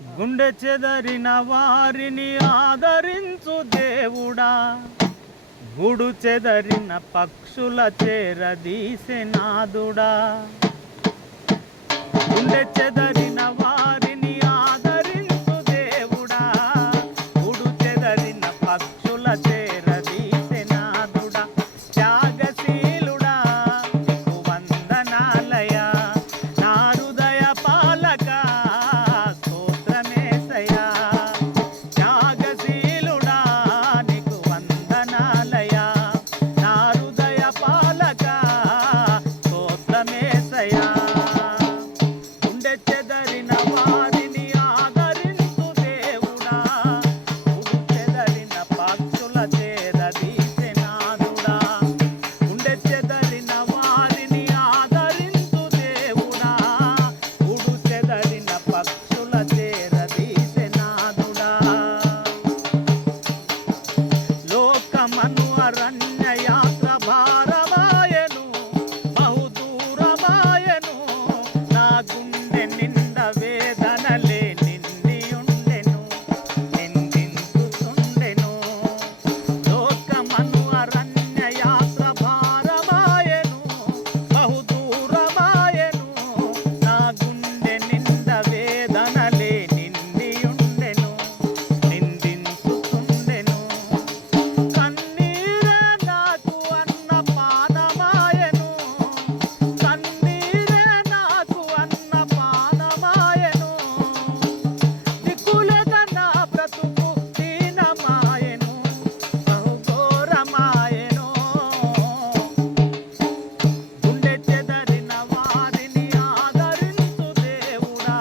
గుండె చెదరిన వారిని ఆదరించు దేవుడా, గూడు చెదరిన పక్షుల చేరదీసె నాదుడా. గుండె చెదరిన వారిని ఆదరించు దేవుడా, గూడు చెదరిన పక్షుల చేరదీసె నాదుడా. త్యాగశీలుడా నీకు వందనాలయా, నా హృదయ పాలక స్తోత్రమేసయ్యా. త్యాగశీలుడా నీకు వందనాలయా, నా హృదయ పాలక స్తోత్రమేసయ్యా. గుండె చెదరిన వారిని ఆదరించు దేవుడా, గుడు చెదరిన పక్షుల చేరదీసె నాదుడా. గుండె చెదరిన వారిని ఆదరించు దేవుడా, గుడు చెదరిన పక్షుల చేరదీసె నాదుడా. లోకమను అరణ్య యాత్ర భారమాయెను, బహుదూరమాయెను. నా గుండె నిండ వేదనలే నిండియుండెను, నిందించుచుండెను. లోకమను అరణ్య యాత్ర భారమాయెను, బహుదూరమాయెను. నా గుండె నిండ వేదనలే నిండియుండెను, నిందించుచుండెను. కన్నీరే నాకు అన్నపానమాయెను, కన్నీరే నాకు అన్నపానమాయెను. దిక్కులేక నా బ్రతుకు దీనమాయెను, బహుఘోరమాయెను. గుండె చెదరిన వారిని ఆదరించు దేవుడా,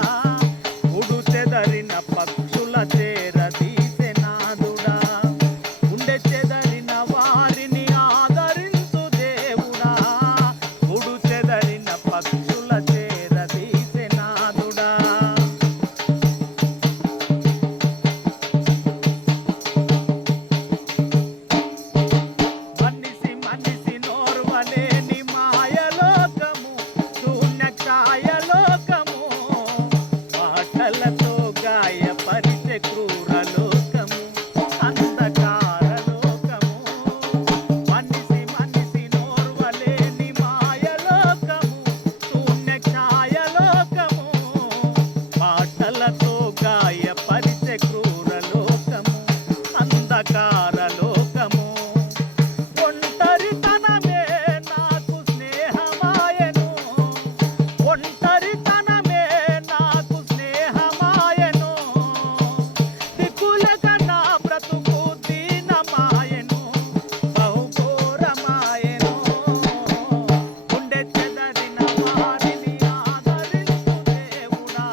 గుడు చెదరిన పక్షుల చేరదీసె నాదుడా. గుండె చెదరిన వారిని ఆదరించు దేవుడా, గుడు చెదరిన పక్షుల చేరదీసె నాదుడా. మనిషి మనిషి నోర్వలేని మాయలోకము, శూన్యకాయలోకము. మాటలతో గాయపరిచే క్రూరలోకము, అంధకారలోకము. మనిషి మనిషి నోర్వలేని మాయలోకము, శూన్యకాయలోకము. మాటలతో గాయపరిచే క్రూరలోకము, అంధకారలోకము. ఒంటరితనమే నాకు స్నేహమాయెను, ఒంటరితనమే నాకు స్నేహమాయెను. దిక్కులేక నా బ్రతుకు దీనమాయెను, బహుఘోరమాయెను. గుండె చెదరిన వారిని ఆదరించు దేవుడా,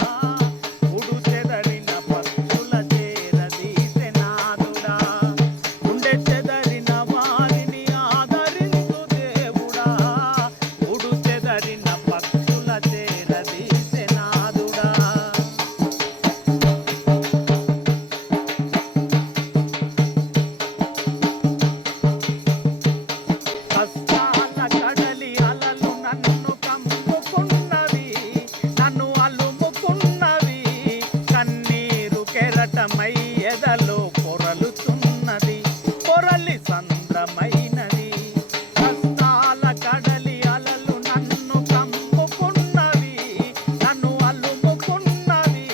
గుడు చెదరిన పక్షుల చేరదీసె నాదుడా. గుండె చెదరిన వారిని ఆదరించు దేవుడా, గుడు చెదరిన పక్షుల చేరదీసె నాదుడా. కష్టాల కడలి అలలు నన్ను కమ్ముకున్నవి, నన్ను అలుముకున్నవి. కన్నీరు కెరటమై ఎదలో పొరలుతున్నది, పొరలి సంద్రమైనది. కష్టాల కడలి అలలు నన్ను కమ్ముకున్నవి, నన్ను అలుముకున్నవి.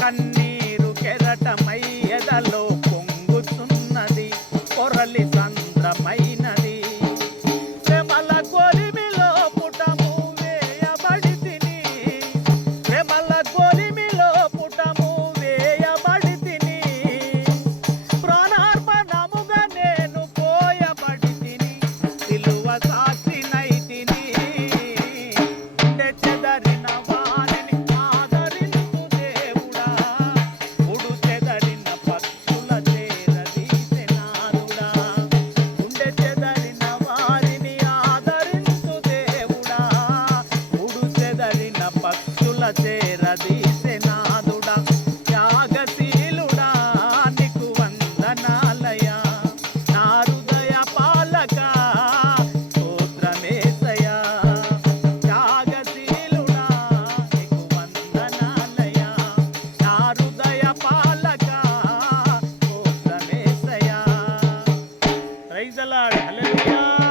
కన్నీరు కెరటమై ఎదలో పొంగుతున్నది, పొరలి సంద్రమైనది. శ్రమల కొలిమిలో పుటము వేయబడితిని, శ్రమల కొలిమిలో పుటము వేయబడితిని. ప్రాణార్పణముగా నేను పోయబడితిని, సిలువ సాక్షినైతిని. గుండె చెదరిన వారిని ఆదరించు దేవుడా, ప్రైజ్ ద లార్డ్. హల్లెలూయా.